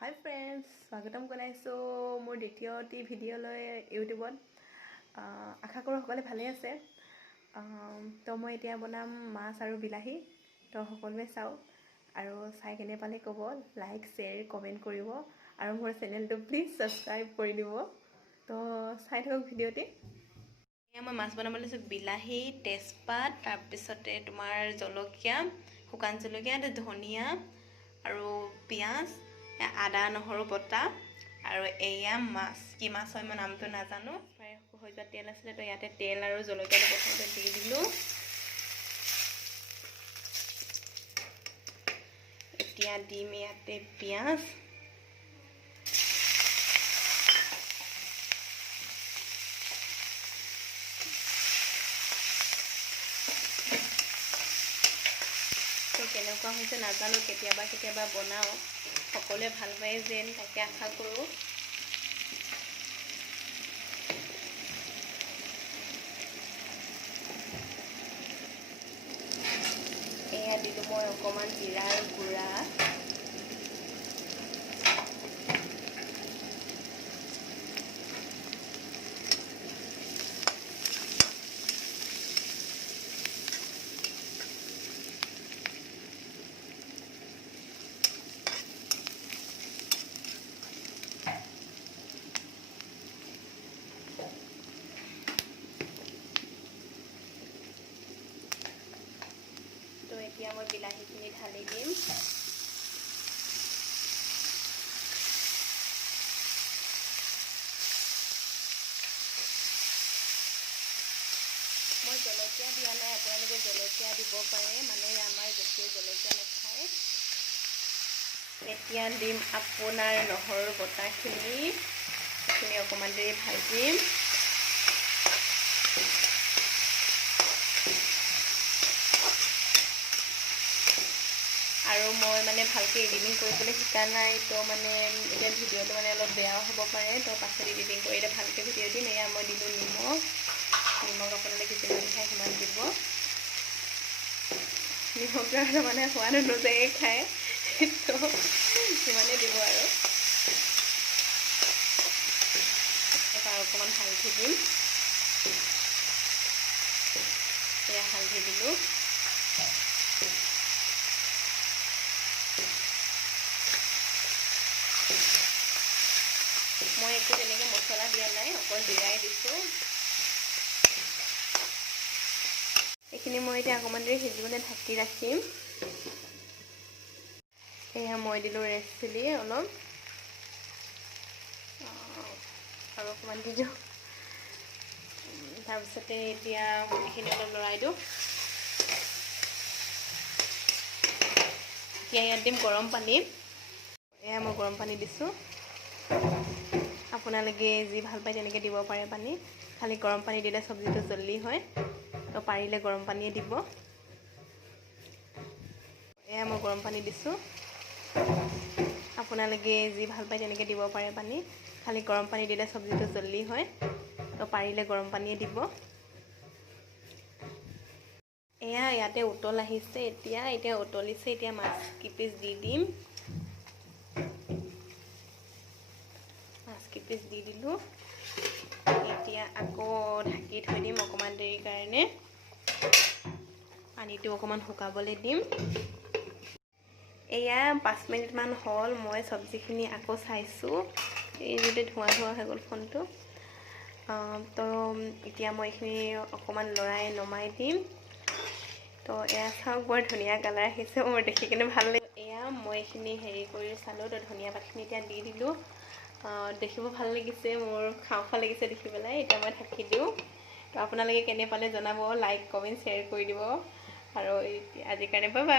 হাই friends, স্বাগতম জনাইছোঁ মোৰ দ্বিতীয়টি ভিডিঅ'লৈ ইউটিউবত। আশা কৰোঁ সকলোৱে ভালেই আছে। তো মই এতিয়া বনাম মাছ আৰু বিলাহী। তো সকলোৱে চাওক আৰু চাই কেনে পালে ক'ব, লাইক শ্বেয়াৰ কমেণ্ট কৰিব আৰু মোৰ চেনেলটো প্লিজ ছাবস্ক্ৰাইব কৰি দিব। তো চাই থাকক ভিডিঅ'টি। এয়া মই মাছ বনাবলৈ লৈছোঁ। বিলাহী, তেজপাত, তাৰপিছতে তোমাৰ জলকীয়া, শুকান জলকীয়া, ধনিয়া আৰু পিঁয়াজ, আদা নহৰু বটা আৰু এয়া মাছ। কি মাছ হয় মই নামটো নাজানো। ফ্ৰাই হৈ যোৱা তেল আছিলে, তো ইয়াতে তেল আৰু জলকীয়াটো প্ৰথমতে দি দিলোঁ। এতিয়া দিম ইয়াতে পিঁয়াজ, কেনেকুৱা হৈছে নাজানো, কেতিয়াবা কেতিয়াবা বনাওঁ, সকলোৱে ভাল পায় যেন, তাকে আশা কৰোঁ। এয়া দিলোঁ মই অকণমান জিৰাৰ গুড়া, এতিয়া মই বিলাহীখিনি ঢালি দিম। মই জলকীয়া দিয়া নাই, আপোনালোকে জলকীয়া দিব পাৰে, মানে আমাৰ বেছি জলকীয়া নাখায়। এতিয়া দিম আপোনাৰ নহৰু বটাখিনি, সেইখিনি অকণমান দেৰি ভাজিম। আৰু মই মানে ভালকৈ এডিটিং কৰিবলৈ শিকা নাই, তো মানে এতিয়া ভিডিঅ'টো মানে অলপ বেয়াও হ'ব পাৰে, তো পাছত এডিটিং কৰিলে ভালকৈ ভিডিঅ' দিম। এয়া মই দিলোঁ নিমখ আপোনালোকে যিমান খায় সিমান দিব। নিমখটো মানে সোৱাদ অনুযায়ী খায়, তো সিমানেই দিব আৰু। এবাৰ অকণমান হালধি দিম। এয়া হালধি দিলোঁ। মই একো তেনেকৈ মছলা দিয়া নাই, অকল জিৰাই দিছোঁ। এইখিনি মই এতিয়া অকণমান দেৰি সিজিবলৈ ঢাকি ৰাখিম। এয়া মই দিলোঁ ৰেড চিলি অলপ, আৰু অকণমান দি দিওঁ। তাৰপিছতে এতিয়া এইখিনি অলপ লৰাই দিওঁ। এতিয়া ইয়াত দিম গৰম পানী। এয়া মই গৰম পানী দিছোঁ। আপোনালোকে যি ভাল পায় তেনেকৈ দিব পাৰে পানী, খালি গৰম পানী দিলে চব্জিটো জল্দি হয়, তো পাৰিলে গৰম পানীয়ে দিব। এয়া মই গৰম পানী দিছোঁ। আপোনালোকে যি ভাল পায় তেনেকৈ দিব পাৰে পানী, খালি গৰম পানী দিলে চব্জিটো জল্দি হয়, তো পাৰিলে গৰম পানীয়ে দিব। এয়া ইয়াতে উতল আহিছে, এতিয়া উতলিছে। এতিয়া মাছ কিপিচ দি দিম। কিপিচ দি দিলোঁ। এতিয়া আকৌ ঢাকি থৈ দিম অকণমান দেৰিৰ কাৰণে, পানীটো অকণমান শুকাবলৈ দিম। এয়া 5 মিনিটমান হ'ল, মই চব্জিখিনি আকৌ চাইছোঁ। এই যদি ধোঁৱা ধোঁৱা হৈ গ'ল ফোনটো, তো এতিয়া মই এইখিনি অকণমান লৰাই নমাই দিম। তো এয়া চাওক, বৰ ধুনীয়া কালাৰ আহিছে, মোৰ দেখি কিনে ভাল লাগে। এয়া মই এইখিনি হেৰি কৰি চালোঁ, তো ধনিয়া পাতখিনি এতিয়া দি দিলোঁ। দেখিব ভাল লাগিছে, মোৰ খাওঁ খাওঁ লাগিছে দেখি পেলাই। এতিয়া মই ঢাকি দিওঁ। তো আপোনালোকে কেনে পালে জনাব, লাইক কমেণ্ট শ্বেয়াৰ কৰি দিব। আৰু আজিৰ কাৰণে বাই বাই।